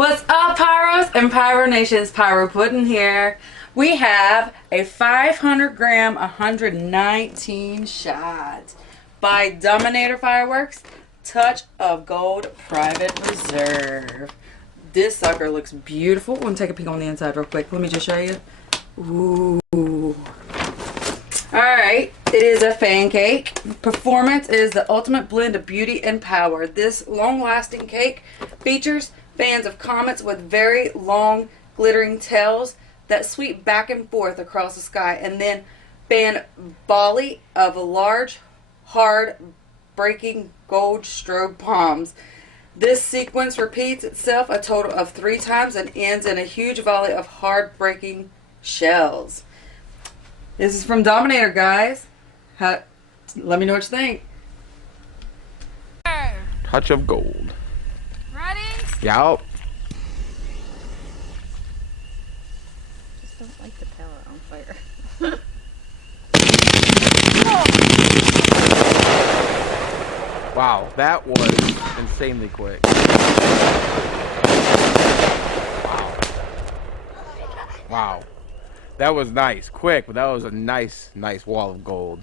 What's up, Pyros and Pyro Nations? Pyro Pudding here. We have a 500 gram, 119 shots by Dominator Fireworks, Touch of Gold Private Reserve. This sucker looks beautiful. Let me take a peek on the inside real quick. Let me just show you. Ooh. Alright, it is a fan cake. Performance is the ultimate blend of beauty and power. This long-lasting cake features fans of comets with very long glittering tails that sweep back and forth across the sky, and then fan volley of large, hard, breaking gold strobe bombs. This sequence repeats itself a total of 3 times and ends in a huge volley of hard breaking shells. This is from Dominator, guys. Let me know what you think. Touch of gold. Ready? Yup. Just don't light the pallet on fire. Wow, that was insanely quick. Wow. Wow. That was nice. Quick, but that was a nice wall of gold.